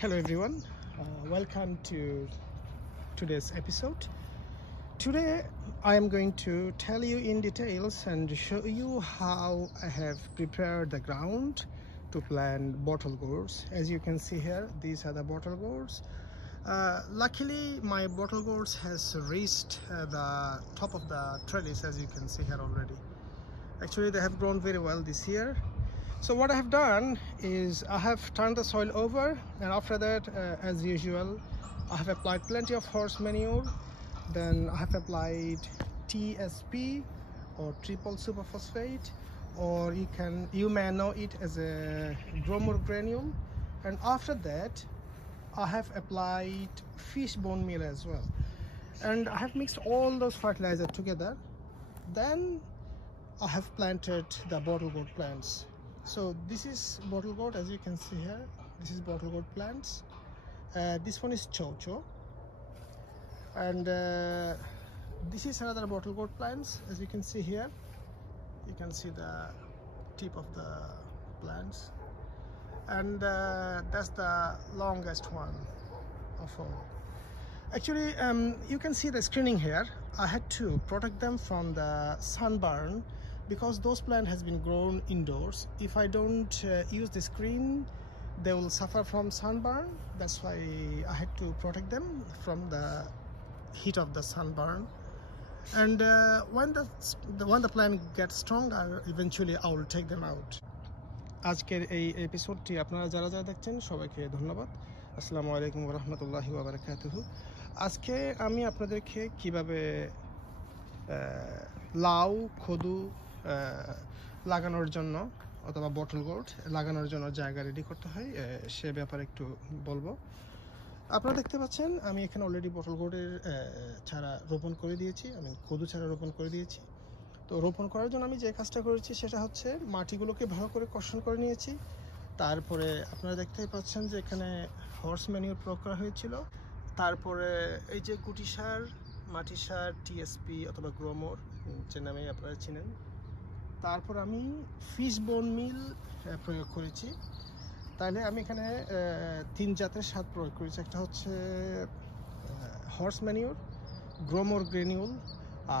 Hello everyone, welcome to today's episode. Today I am going to tell you in details and show you how I have prepared the ground to plant bottle gourds. As you can see here, these are the bottle gourds. Luckily my bottle gourds has reached the top of the trellis, as you can see here already. Actually they have grown very well this year. So what I have done is I have turned the soil over, and after that, as usual, I have applied plenty of horse manure. Then I have applied TSP or triple superphosphate, or you may know it as a Gromor granule. And after that, I have applied fish bone meal as well. And I have mixed all those fertilizers together. Then I have planted the bottle gourd plants. So this is bottle gourd, as you can see here. This is bottle gourd plants. This one is chocho, and this is another bottle gourd plants. As you can see here, you can see the tip of the plants, and that's the longest one of all. Actually, you can see the screening here. I had to protect them from the sunburn, because those plants has been grown indoors. If I don't use the screen, they will suffer from sunburn. That's why I had to protect them from the heat of the sunburn. And when the plant gets stronger, eventually I will take them out. আজকের এই এপিসোডটি আপনারা যারা দেখছেন সবাইকে ধন্যবাদ। আসসালামু আলাইকুম ওয়া রাহমাতুল্লাহি ওয়া বারাকাতুহু। আজকে আমি আপনাদেরকে কিভাবে লাউ খদু লাগানোর জন্য অথবা বটল গোর্ড লাগানোর জন্য জায়গা রেডি করতে হয় সে ব্যাপারে একটু বলবো। আপনারা দেখতে পাচ্ছেন আমি এখানে অলরেডি বটল গোর্ডের চারা রোপণ করে দিয়েছি, আমি খদু চারা রোপণ করে দিয়েছি। তো রোপণ করার জন্য আমি যে কাজটা করেছি সেটা হচ্ছে মাটিগুলোকে ভালো করে কর্ষণ করে নিয়েছি। তারপরে আপনারা দেখতেই পাচ্ছেন যে এখানে হর্স ম্যানিউর প্রয়োগ করা হয়েছিল। তারপরে এই যে গুটি সার, মাটি সার, টিএসপি অথবা গ্রোমোর যে নামে আপনারা চিনেন। তারপর আমি ফিশ বোন মিল প্রয়োগ করেছি। তাহলে আমি এখানে 3 জাতের সার প্রয়োগ করেছি। একটা হচ্ছে হর্স ম্যানিউর, গ্রোমোর গ্রেনিউল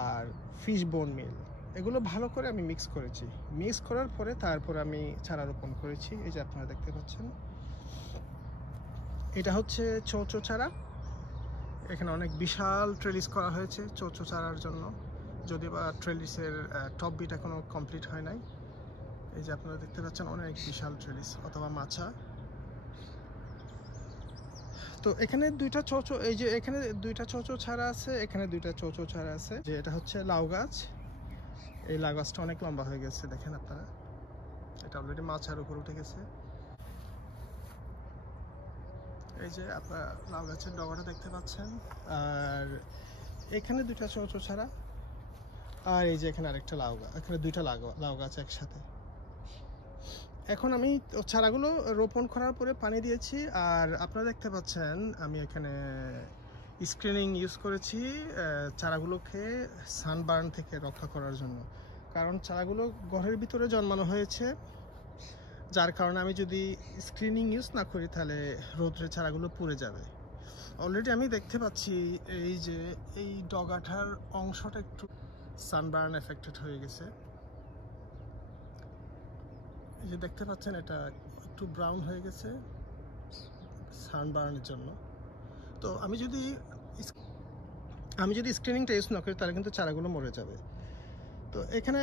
আর ফিশ বোন মিল। এগুলো ভালো করে আমি মিক্স করেছি। মিক্স করার পরে তারপর আমি চারা রোপণ করেছি। এই যে আপনারা দেখতে পাচ্ছেন, এটা হচ্ছে চৌচো চারা। এখানে অনেক বিশাল ট্রেলিস করা হয়েছে চৌচো চারার জন্য, যদিও বা ট্রেলিসের টপ বিট এখনো কমপ্লিট হয় নাই। এই যে আপনারা দেখতে পাচ্ছেন অনেক বিশাল ট্রেলিস অথবা মাছা। তো এখানে দুইটা চৌচো, এই যে এখানে দুইটা চৌচো ছাড়া আছে, এখানে দুইটা চৌচো ছাড়া আছে। যে এটা হচ্ছে লাউ গাছ। এই লাউ গাছটা অনেক লম্বা হয়ে গেছে, দেখেন আপনারা, এটা অলরেডি মাছার উপর উঠে গেছে। এই যে আপনারা লাউ গাছের ডগাটা দেখতে পাচ্ছেন, আর এখানে দুইটা চৌচো ছাড়া, আর এই যে এখানে আরেকটা লাউ গাছ, এখানে দুইটা লাউ গাছ একসাথে। এখন আমি চারাগুলো রোপণ করার পরে পানি দিয়েছি, আর আপনারা দেখতে পাচ্ছেন আমি এখানে স্ক্রিনিং ইউজ করেছি চারাগুলোকে সানবার্ন থেকে রক্ষা করার জন্য। কারণ চারাগুলো ঘরের ভিতরে জন্মানো হয়েছে, যার কারণে আমি যদি স্ক্রিনিং ইউজ না করি তাহলে রোদ্রে চারাগুলো পুড়ে যাবে। অলরেডি আমি দেখতে পাচ্ছি এই যে এই ডগাটার অংশটা একটু সানবার্ন এফেক্টেড হয়ে গেছে। এই যে দেখতে পাচ্ছেন এটা একটু ব্রাউন হয়ে গেছে সানবার্নের জন্য। তো আমি যদি স্ক্রিনিংটা ইউজ না করি তাহলে কিন্তু চারাগুলো মরে যাবে। তো এখানে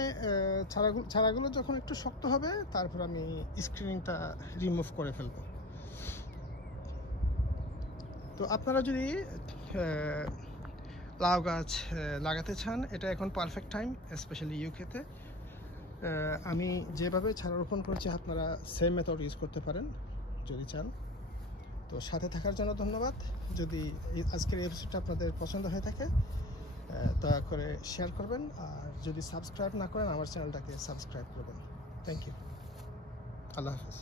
চারাগুলো যখন একটু শক্ত হবে তারপর আমি স্ক্রিনিংটা রিমুভ করে ফেলবো। তো আপনারা যদি লাউ গাছ লাগাতে চান, এটা এখন পারফেক্ট টাইম, স্পেশালি ইউকেতে। আমি যেভাবে চারা রোপণ করেছি আপনারা সেম মেথড ইউজ করতে পারেন যদি চান। তো সাথে থাকার জন্য ধন্যবাদ। যদি আজকের এপিসোডটা আপনাদের পছন্দ হয়ে থাকে দয়া করে শেয়ার করবেন, আর যদি সাবস্ক্রাইব না করেন আমার চ্যানেলটাকে সাবস্ক্রাইব করবেন। Thank you. আল্লাহ হাফেজ।